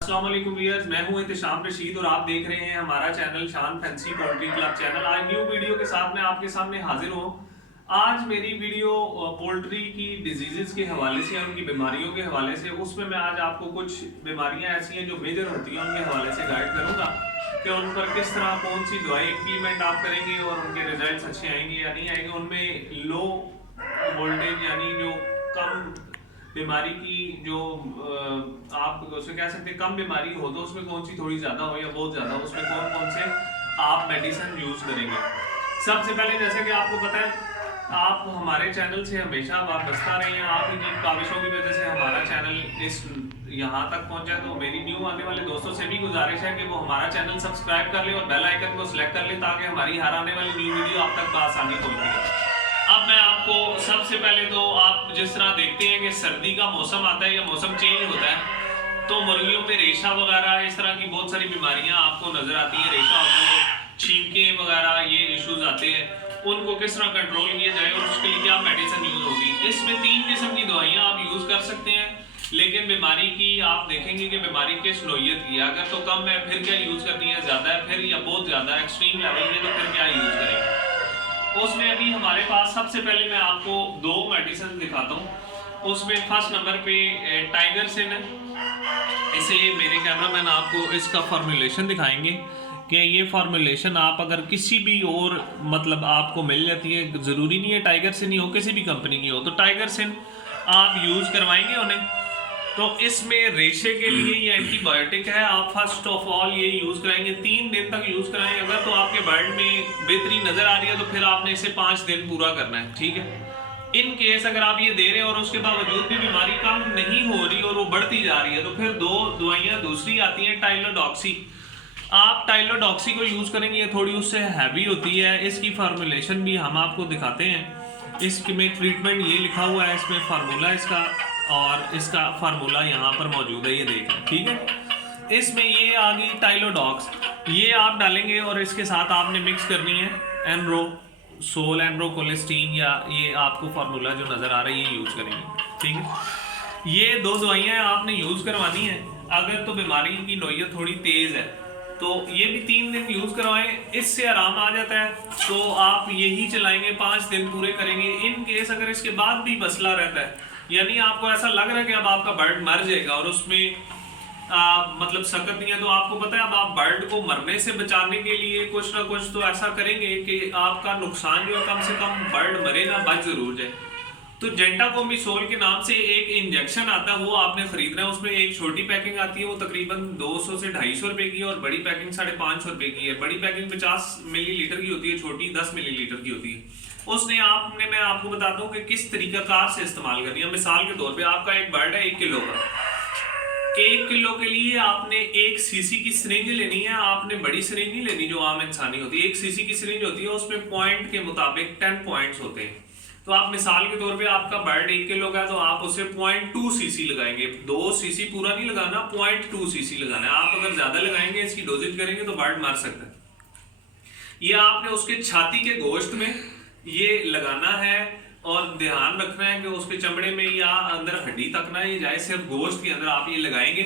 अस्सलाम वालेकुम व्यूअर्स, मैं हूं इत्तिशाम रशीद और आप देख रहे हैं हमारा चैनल शान फैंसी पोल्ट्री क्लब चैनल। आज न्यू वीडियो के साथ मैं आपके सामने हाजिर हूं। आज मेरी वीडियो पोल्ट्री की डिजीजेस के हवाले से, उनकी बीमारियों के हवाले से, उसमें मैं आज आपको कुछ बीमारियां ऐसी हैं जो मेजर होती हैं उनके हवाले से गाइड करूंगा कि उन पर किस तरह कौन सी दवाई इम्प्लीमेंट आप करेंगे और उनके रिजल्ट अच्छे आएंगे या नहीं आएंगे। उनमें लो वोल्टेज यानी जो कम बीमारी की जो आप उसे कह सकते हैं कम बीमारी हो तो उसमें कौन सी थोड़ी ज्यादा हो या बहुत ज्यादा, उसमें कौन कौन से आप मेडिसिन यूज करेंगे। सबसे पहले जैसे कि आपको पता है, आप हमारे चैनल से हमेशा वाबस्ता रहे हैं। आप इनकी काविशों की वजह से हमारा चैनल इस यहाँ तक पहुंचा है। तो मेरी न्यू आने वाले दोस्तों से भी गुजारिश है कि वो हमारा चैनल सब्सक्राइब कर ले और बेल आइकन को सिलेक्ट कर ले ताकि हमारी हर आने वाली न्यू वीडियो आप तक आसानी पहुंच जाए। अब मैं आपको सबसे पहले तो आप जिस तरह देखते हैं कि सर्दी का मौसम आता है या मौसम चेंज होता है तो मुर्गियों में रेशा वगैरह इस तरह की बहुत सारी बीमारियां आपको नजर आती हैं। रेशा होता है, छींके वगैरह ये इश्यूज आते हैं, उनको किस तरह कंट्रोल किया जाए और उसके लिए क्या मेडिसिन यूज होगी। इसमें 3 किस्म की दवाइयां आप यूज कर सकते हैं, लेकिन बीमारी की आप देखेंगे कि बीमारी किस नोयत की है। अगर तो कम है फिर क्या यूज करनी है, ज्यादा है फिर, या बहुत ज्यादा एक्सट्रीम लेवल में तो फिर क्या यूज करेंगे। उसमें अभी हमारे पास सबसे पहले मैं आपको 2 मेडिसिन दिखाता हूँ। उसमें फर्स्ट नंबर पे टाइगर सिन है। इसे मेरे कैमरामैन आपको इसका फॉर्मुलेशन दिखाएंगे कि ये फॉर्मुलेशन आप अगर किसी भी और मतलब आपको मिल जाती है, ज़रूरी नहीं है टाइगर सिन ही हो, किसी भी कंपनी की हो, तो टाइगर सिन आप यूज़ करवाएंगे उन्हें। तो इसमें रेशे के लिए ये एंटीबायोटिक है। आप फर्स्ट ऑफ ऑल ये यूज़ कराएंगे, 3 दिन तक यूज़ कराएंगे। अगर तो आपके बर्ड में बेहतरी नज़र आ रही है तो फिर आपने इसे 5 दिन पूरा करना है, ठीक है। इन केस अगर आप ये दे रहे हैं और उसके बावजूद भी बीमारी कम नहीं हो रही और वो बढ़ती जा रही है तो फिर 2 दवाइयाँ दूसरी आती हैं, टाइलोडॉक्सी। आप टाइलोडॉक्सी को यूज़ करेंगे, ये थोड़ी उससे हैवी होती है। इसकी फार्मूलेशन भी हम आपको दिखाते हैं। इसमें ट्रीटमेंट ये लिखा हुआ है, इसमें फार्मूला इसका और इसका फार्मूला यहाँ पर मौजूद है, ये देखें, ठीक है। इसमें ये आ गई टाइलोडॉक्स, ये आप डालेंगे और इसके साथ आपने मिक्स करनी है एनरो सोल, एनरो कोलेस्टीन, या ये आपको फार्मूला जो नज़र आ रही है ये यूज़ करेंगे, ठीक है। ये 2 दवाइयाँ आपने यूज़ करवानी है। अगर तो बीमारी की नोयत थोड़ी तेज़ है तो ये भी 3 दिन यूज़ करवाएं, इससे आराम आ जाता है तो आप यही चलाएंगे, 5 दिन पूरे करेंगे। इन केस अगर इसके बाद भी मसला रहता है, यानी आपको ऐसा लग रहा है कि अब आपका बर्ड मर जाएगा और उसमें मतलब सकत नहीं है, तो आपको पता है अब आप बर्ड को मरने से बचाने के लिए कुछ ना कुछ तो ऐसा करेंगे कि आपका नुकसान जो है कम से कम बर्ड मरे ना, बच जरूर जाए। तो जेंटाकोमिसोल के नाम से एक इंजेक्शन आता है, वो आपने खरीदना है। उसमें एक छोटी पैकिंग आती है, वो तकरीबन 200 से 250 रुपए की है और बड़ी पैकिंग 550 रुपए की है। बड़ी पैकिंग 50 मिलीलीटर की होती है, छोटी 10 मिलीलीटर की होती है। उसने आपने मैं आपको बताता हूँ कि किस तरीकाकार से इस्तेमाल करनी है। मिसाल के तौर पे आपका एक बर्ड है 1 किलो का, 1 किलो के लिए आपने 1 सीसी की सिरिंज लेनी है। आपने बड़ी सिरिंज नहीं लेनी जो आम इंसानी होती है। 1 सीसी की सिरिंज होती है, उसमें पॉइंट के मुताबिक 10 पॉइंट्स होते हैं। तो आप मिसाल के तौर पे आपका बर्ड 1 किलो का है तो आप उसे 0.2 सीसी लगाएंगे। 2 सीसी पूरा नहीं लगाना, 0.2 सीसी लगाना है। आप अगर ज्यादा लगाएंगे, इसकी डोजेज करेंगे तो बर्ड मर सकता है। ये आपने उसके छाती के गोश्त में ये लगाना है और ध्यान रखना है कि उसके चमड़े में या अंदर हड्डी तक ना ये जाए, सिर्फ गोश्त के अंदर आप ये लगाएंगे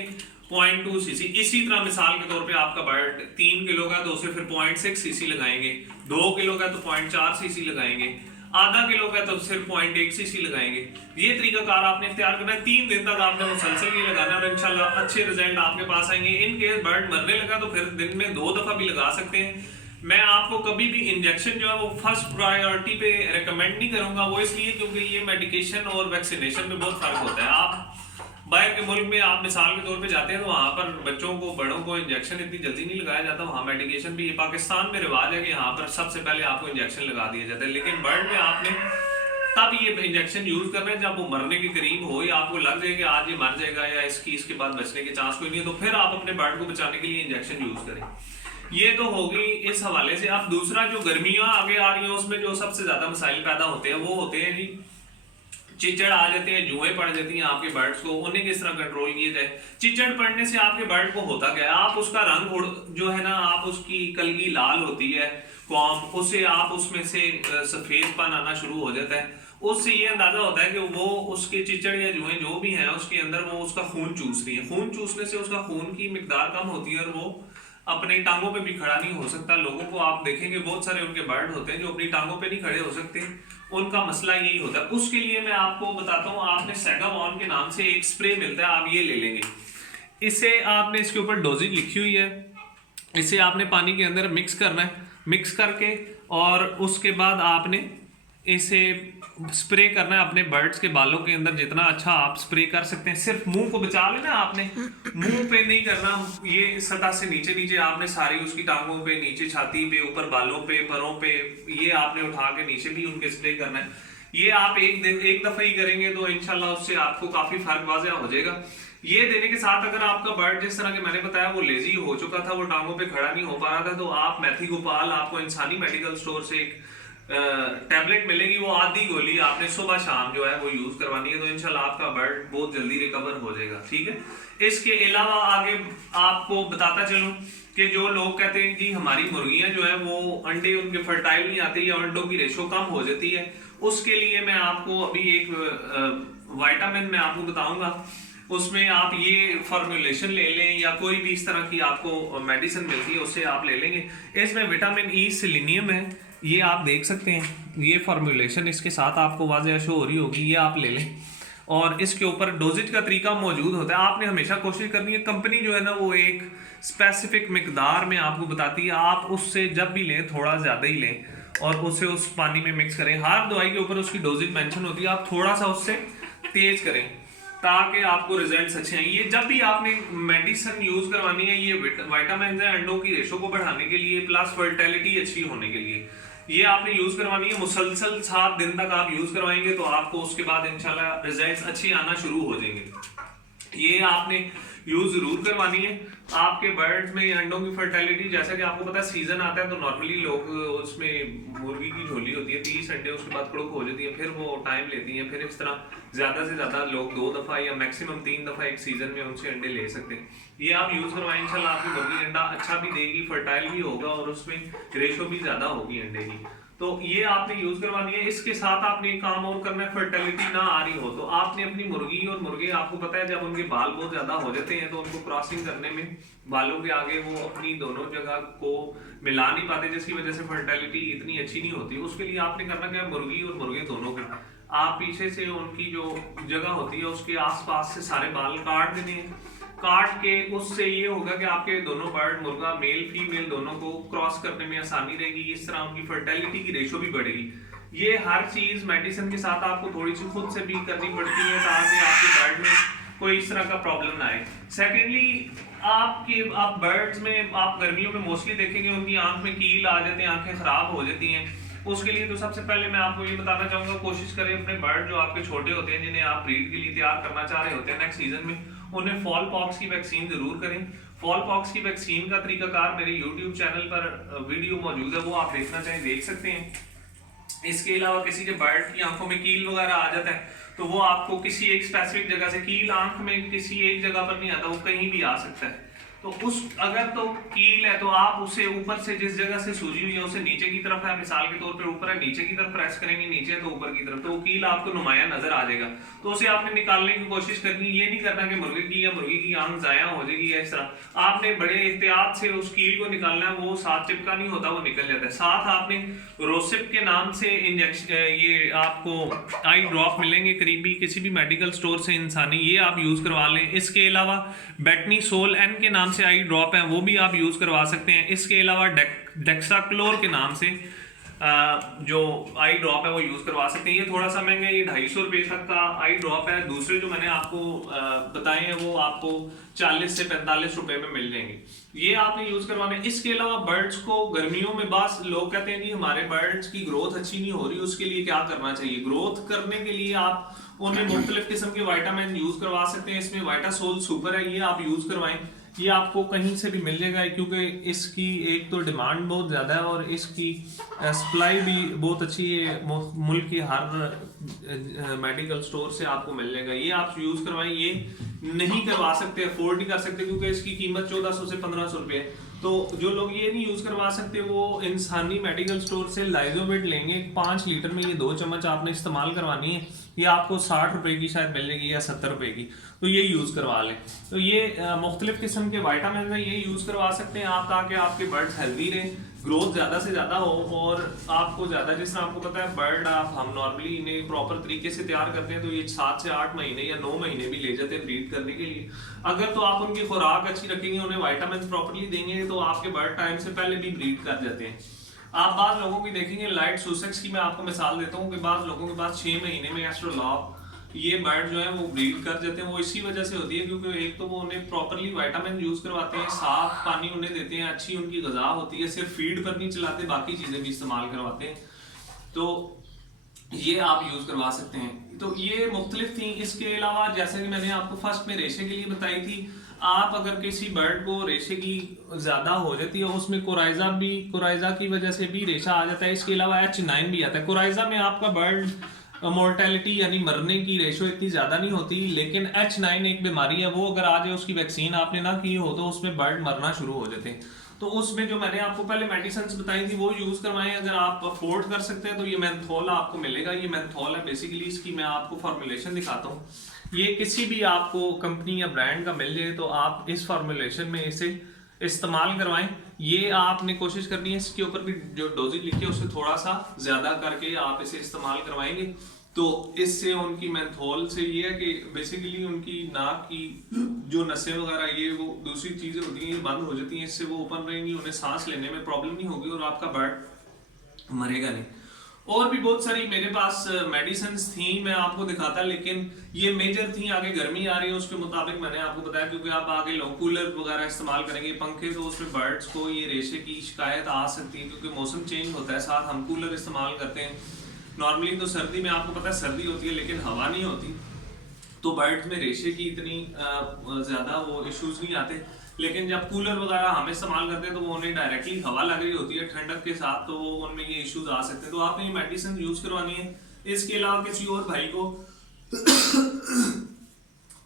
0.2 सीसी। इसी तरह मिसाल के तौर पे आपका बर्ड 3 किलो का तो उसे फिर 0.6 सीसी लगाएंगे, 2 किलो का तो 0.4 सीसी लगाएंगे, आधा किलो का तो सिर्फ 0.1 सीसी लगाएंगे। ये तरीकाकार आपने इख्तियार करना है। 3 दिन तक आपने मुसलसल ये लगाना है और इंशाल्लाह अच्छे रिजल्ट आपके पास आएंगे। इन केस बर्ड मरने लगा तो फिर दिन में 2 दफा भी लगा सकते हैं। मैं आपको कभी भी इंजेक्शन जो है वो फर्स्ट प्रायोरिटी पे रेकमेंड नहीं करूंगा, वो इसलिए क्योंकि ये मेडिकेशन और वैक्सीनेशन में बहुत फर्क होता है। आप बाहर के मुल्क में आप मिसाल के तौर पे जाते हैं तो वहाँ पर बच्चों को, बड़ों को इंजेक्शन इतनी जल्दी नहीं लगाया जाता, वहाँ मेडिकेशन भी। पाकिस्तान में रिवाज है कि यहाँ पर सबसे पहले आपको इंजेक्शन लगा दिया जाता है, लेकिन बर्ड में आपने तब ये इंजेक्शन यूज करना है जब वो मरने के करीब हो या आपको लग जाए कि आज ये मर जाएगा या इसके बाद बचने के चांस कोई नहीं है, तो फिर आप अपने बर्ड को बचाने के लिए इंजेक्शन यूज करें। ये तो होगी इस हवाले से। अब दूसरा, जो गर्मियां आगे आ रही हैं उसमें जो सबसे ज्यादा मसाइल पैदा होते हैं वो होते हैं जी चिचड़ आ जाते हैं, जुएं पड़ जाती हैं आपके बर्ड्स को। उन्हें किस तरह कंट्रोल किया जाए। चिचड़ पड़ने से आपके बर्ड को होता क्या है, आप उसका रंग जो है ना, आप उसकी कलगी लाल होती है कॉम, उसे आप उसमें से सफेदपन आना शुरू हो जाता है। उससे ये अंदाजा होता है कि वो उसके चिचड़ या जुएं जो भी हैं उसके अंदर वो उसका खून चूस रही है। खून चूसने से उसका खून की मिकदार कम होती है और वो अपनी टांगों पे भी खड़ा नहीं हो सकता। लोगों को आप देखेंगे बहुत सारे उनके बर्ड होते हैं जो अपनी टांगों पे नहीं खड़े हो सकते, उनका मसला यही होता है। उसके लिए मैं आपको बताता हूँ, आपने सेगावॉन के नाम से एक स्प्रे मिलता है, आप ये ले लेंगे। इसे आपने, इसके ऊपर डोजेज लिखी हुई है, इसे आपने पानी के अंदर मिक्स करना है। मिक्स करके और उसके बाद आपने इसे स्प्रे करना है अपने बर्ड्स के बालों के अंदर, जितना अच्छा आप स्प्रे कर सकते हैं। सिर्फ मुंह को बचा लेना आपने, मुंह पे नहीं करना, ये सतह से नीचे नीचे आपने सारी उसकी टांगों पे, नीचे छाती पे, ऊपर बालों पे, परों पे, ये आपने उठा के नीचे भी उनके स्प्रे करना है। ये आप एक दफा ही करेंगे तो इंशाल्लाह उससे आपको काफी फर्क वाज़ेह हो जाएगा। ये देने के साथ अगर आपका बर्ड जिस तरह के मैंने बताया वो लेजी हो चुका था, वो टांगों पे खड़ा नहीं हो पा रहा था, तो आप मैथी गोपाल, आपको इंसानी मेडिकल स्टोर से एक टैबलेट मिलेगी, वो आधी गोली आपने सुबह शाम जो है वो यूज करवानी है, तो इंशाल्लाह आपका बर्ड बहुत जल्दी रिकवर हो जाएगा। ठीक है। इसके अलावा आगे आपको बताता चलूं कि जो लोग कहते हैं जी हमारी मुर्गियां जो है वो अंडे उनके फर्टाइल नहीं आते या अंडों की रेशो कम हो जाती है, उसके लिए मैं आपको अभी एक विटामिन मैं आपको बताऊंगा, उसमें आप ये फॉर्मुलेशन ले लें या कोई भी इस तरह की आपको मेडिसिन मिलती है उससे आप ले लेंगे। इसमें विटामिन ई सेलेनियम है, ये आप देख सकते हैं, ये फॉर्मुलेशन इसके साथ आपको वाज़ेह शो हो रही होगी, ये आप ले लें। और इसके ऊपर डोजेज का तरीका मौजूद होता है। आपने हमेशा कोशिश करनी है, कंपनी जो है ना वो एक स्पेसिफिक मिकदार में आपको बताती है, आप उससे जब भी लें थोड़ा ज़्यादा ही लें और उसे उस पानी में मिक्स करें। हर दवाई के ऊपर उसकी डोजेज मेंशन होती है, आप थोड़ा सा उससे तेज करें ताकि आपको रिजल्ट्स अच्छे आए। ये जब भी आपने मेडिसिन यूज करवानी है, ये विटामिन है अंडों की रेशो को बढ़ाने के लिए प्लस फर्टिलिटी अच्छी होने के लिए, ये आपने यूज करवानी है। मुसलसल 7 दिन तक आप यूज करवाएंगे तो आपको उसके बाद इंशाल्लाह रिजल्ट्स अच्छे आना शुरू हो जाएंगे। ये आपने यूज जरूर करवानी है। आपके बर्ड्स में अंडों की फर्टिलिटी, जैसा कि आपको पता है सीजन आता है तो नॉर्मली लोग उसमें मुर्गी की झोली होती है 30 अंडे, उसके बाद कड़ुक हो जाती है, फिर वो टाइम लेती हैं, फिर इस तरह ज्यादा से ज्यादा लोग 2 दफा या मैक्सिमम 3 दफा एक सीजन में उनसे अंडे ले सकते हैं। ये आप यूज करवाएं, इंशाल्लाह आपकी मुर्गी अंडा अच्छा भी देगी, फर्टाइल भी होगा और उसमें रेशो भी ज्यादा होगी अंडे की। तो ये आपने यूज करवानी है। इसके साथ आपने एक काम और करना है, फर्टिलिटी ना आ रही हो तो आपने अपनी मुर्गी और मुर्गे, आपको पता है जब उनके बाल बहुत ज्यादा हो जाते हैं तो उनको क्रॉसिंग करने में बालों के आगे वो अपनी दोनों जगह को मिला नहीं पाते, जिसकी वजह से फर्टिलिटी इतनी अच्छी नहीं होती। उसके लिए आपने करना क्या, मुर्गी और मुर्गे दोनों के आप पीछे से उनकी जो जगह होती है उसके आसपास से सारे बाल काट देने हैं। काट के उससे ये होगा कि आपके दोनों बर्ड, मुर्गा मेल फीमेल दोनों को क्रॉस करने में आसानी रहेगी, इस तरह उनकी फर्टिलिटी की रेशो भी बढ़ेगी। ये हर चीज मेडिसिन के साथ आपको थोड़ी सी खुद से भी करनी पड़ती है ताकि आपके बर्ड में कोई इस तरह का प्रॉब्लम ना आए। सेकेंडली आप बर्ड्स में आप गर्मियों में मोस्टली देखेंगे उनकी आंख में कील आ जाते हैं, आंखें खराब हो जाती हैं। उसके लिए तो सबसे पहले मैं आपको ये बताना चाहूंगा, कोशिश करें अपने बर्ड जो आपके छोटे होते हैं जिन्हें आप ब्रीड के लिए तैयार करना चाह रहे होते हैं नेक्स्ट सीजन में, उन्हें फॉल पॉक्स की वैक्सीन जरूर करें। फॉल पॉक्स की वैक्सीन का तरीकाकार मेरे यूट्यूब चैनल पर वीडियो मौजूद है, वो आप देखना चाहें देख सकते हैं। इसके अलावा किसी के बर्ड की आंखों में कील वगैरह आ जाता है तो वो आपको किसी एक स्पेसिफिक जगह से, कील आंख में किसी एक जगह पर नहीं आता, वो कहीं भी आ सकता है। तो उस अगर तो कील है तो आप उसे ऊपर से जिस जगह से सूजी हुई है उसे नीचे की तरफ है, मिसाल के तौर पे ऊपर है, नीचे की तरफ प्रेस करेंगे, नीचे तो ऊपर की तरफ, तो कील आपको नुमाया नजर आ जाएगा, तो उसे आपने निकालने की कोशिश करनी। ये नहीं करना कि मुर्गे की या मुर्गी की आंख जाया हो जाएगी या इस तरह, आपने बड़े एहतियात से उस कील को निकालना है। वो साथ चिपका नहीं होता, वो निकल जाता है। साथ आपने रोसिप के नाम से इंजेक्शन, ये आपको आई ड्रॉप मिलेंगे करीबी किसी भी मेडिकल स्टोर से इंसानी, ये आप यूज करवा लें। इसके अलावा बेटनीसोल एन के नाम से आई ड्रॉप है, वो भी आप यूज करवा सकते हैं। इसके अलावा डेक्साक्लोर के नाम से जो आई ड्रॉप है वो यूज करवा सकते हैं। ये थोड़ा सा महंगा है, ये 250 रुपये तक का आई ड्रॉप है। दूसरे जो मैंने आपको बताए हैं वो आपको 40 से 45 रुपए में मिल जाएंगे, ये आपने यूज करवाने। इसके अलावा बर्ड्स को गर्मियों में बस लोग कहते हैं जी हमारे बर्ड्स की ग्रोथ अच्छी नहीं हो रही, उसके लिए क्या करना चाहिए। ग्रोथ करने के लिए आप उन्हें मुख्तलिफ किस्म के विटामिन यूज करवा सकते हैं। इसमें विटासोल सुपर है, ये आप यूज करवाएं। ये आपको कहीं से भी मिल जाएगा, क्योंकि इसकी एक तो डिमांड बहुत ज़्यादा है और इसकी सप्लाई भी बहुत अच्छी है। मुल्क की हर मेडिकल स्टोर से आपको मिल जाएगा। ये आप यूज़ करवाएं। ये नहीं करवा सकते, अफोर्ड नहीं कर सकते, क्योंकि इसकी कीमत 1400 से 1500 रुपये है। तो जो लोग ये नहीं यूज़ करवा सकते वो इंसानी मेडिकल स्टोर से लाइजोविट लेंगे। 5 लीटर में ये 2 चम्मच आपने इस्तेमाल करवानी है। ये आपको 60 रुपए की शायद मिल जाएगी या 70 रुपए की, तो ये यूज़ करवा लें। तो ये मुख्तलिफ किस्म के वाइटामिन है, ये यूज़ करवा सकते हैं आप, ताकि आपके बर्ड्स हेल्दी रहें, ग्रोथ ज़्यादा से ज़्यादा हो। और आपको ज़्यादा, जिस तरह आपको पता है बर्ड हम नॉर्मली इन्हें प्रॉपर तरीके से तैयार करते हैं, तो ये 7 से 8 महीने या 9 महीने भी ले जाते हैं ब्रीड करने के लिए। अगर तो आप उनकी खुराक अच्छी रखेंगे, उन्हें वाइटामिन प्रॉपरली देंगे, तो आपके बर्ड टाइम से पहले भी ब्रीड कर जाते हैं। आप बाज़ लोगों की देखेंगे, लाइट सुसेक्स की मैं आपको मिसाल देता हूँ कि बाज़ लोगों के पास 6 महीने में एस्ट्रोलॉब ये बर्ड जो है वो ब्रीड कर जाते हैं। वो इसी वजह से होती है क्योंकि एक तो वो उन्हें प्रॉपरली विटामिन यूज करवाते हैं, साफ पानी उन्हें देते हैं, अच्छी उनकी ग़िज़ा होती है, सिर्फ फीड पर नहीं चलाते, बाकी चीज़ें भी इस्तेमाल करवाते हैं। तो ये आप यूज़ करवा सकते हैं। तो ये मुख्तलिफ थी। इसके अलावा जैसे कि मैंने आपको फर्स्ट में रेशे के लिए बताई थी, आप अगर किसी बर्ड को रेशे की ज़्यादा हो जाती है, उसमें कोराइजा की वजह से भी रेशा आ जाता है। इसके अलावा H9 भी आता है। कोराइजा में आपका बर्ड मोर्टेलिटी यानी मरने की रेशो इतनी ज़्यादा नहीं होती, लेकिन H9 एक बीमारी है, वो अगर आ जाए, उसकी वैक्सीन आपने ना की हो, तो उसमें बर्ड मरना शुरू हो जाते हैं। तो उसमें जो मैंने आपको पहले मेडिसिन बताई थी वो यूज़ करवाएं। अगर आप अफोर्ड कर सकते हैं तो ये मेंथोल आपको मिलेगा। ये मेंथोल है बेसिकली, इसकी मैं आपको फॉर्मुलेशन दिखाता हूँ। ये किसी भी आपको कंपनी या ब्रांड का मिल जाए तो आप इस फॉर्मुलेशन में इसे इस्तेमाल करवाएं। ये आपने कोशिश करनी है इसके ऊपर भी जो डोजेज लिखी है उससे थोड़ा सा ज़्यादा करके आप इसे इस्तेमाल करवाएंगे। तो इससे उनकी मेंथोल से ये है कि बेसिकली उनकी नाक की जो नसें वगैरह ये वो दूसरी चीज़ें होती हैं बंद हो जाती हैं, इससे वो ओपन रहेंगी, उन्हें सांस लेने में प्रॉब्लम नहीं होगी और आपका बर्ड मरेगा नहीं। और भी बहुत सारी मेरे पास मेडिसिन थी, मैं आपको दिखाता, लेकिन ये मेजर थी। आगे गर्मी आ रही है, उसके मुताबिक मैंने आपको बताया, क्योंकि आप आगे लोग कूलर वगैरह इस्तेमाल करेंगे, पंखे, तो उसमें बर्ड्स को ये रेशे की शिकायत आ सकती है, क्योंकि मौसम चेंज होता है, साथ हम कूलर इस्तेमाल करते हैं। नॉर्मली तो सर्दी में आपको पता है सर्दी होती है लेकिन हवा नहीं होती, तो बर्ड्स में रेशे की इतनी ज़्यादा वो इश्यूज नहीं आते। लेकिन जब कूलर वगैरह हम इस्तेमाल करते हैं तो वो उन्हें डायरेक्टली हवा लग रही होती है ठंडक के साथ, तो वो उनमें ये इश्यूज आ सकते हैं। तो आपने ये मेडिसिन यूज करवानी है। इसके अलावा किसी और भाई को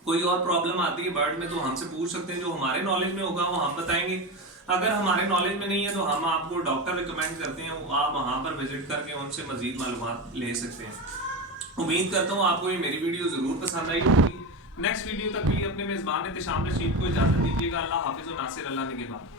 कोई और प्रॉब्लम आती है बर्ड में तो हमसे पूछ सकते हैं, जो हमारे नॉलेज में होगा वो हम बताएंगे। अगर हमारे नॉलेज में नहीं है तो हम आपको डॉक्टर रिकमेंड करते हैं, आप वहाँ पर विजिट करके उनसे मजीद मालूमात ले सकते हैं। उम्मीद करता हूँ आपको ये मेरी वीडियो जरूर पसंद आई होगी। नेक्स्ट वीडियो तक के लिए अपने मेज़बान एहतिशाम रशीद को इजाज़त दीजिएगा। अल्लाह हाफिज़ व नासिर अल्लाह निगहबान।